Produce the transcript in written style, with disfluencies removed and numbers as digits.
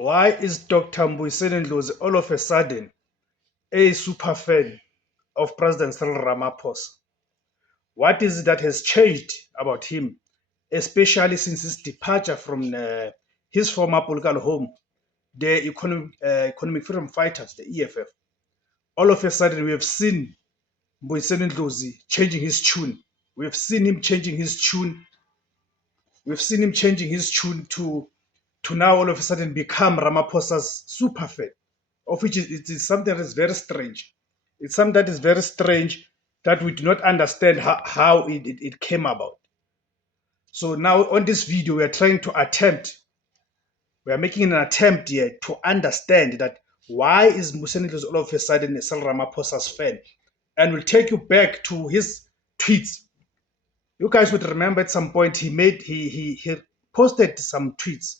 Why is Dr. Mbuyiseni Ndlozi all of a sudden a super fan of President Cyril Ramaphosa? What is it that has changed about him, especially since his departure from his former political home, the Economic Freedom Fighters, the EFF? All of a sudden, we have seen Mbuyiseni Ndlozi changing his tune. We have seen him changing his tune. We've seen him changing his tune to now all of a sudden become Ramaphosa's super fan, of which it is something that is very strange. It's something that is very strange that we do not understand how it came about. So now on this video, we are making an attempt here to understand that why is Mbuyiseni Ndlozi all of a sudden a Cyril Ramaphosa's fan? And we'll take you back to his tweets. You guys would remember at some point he posted some tweets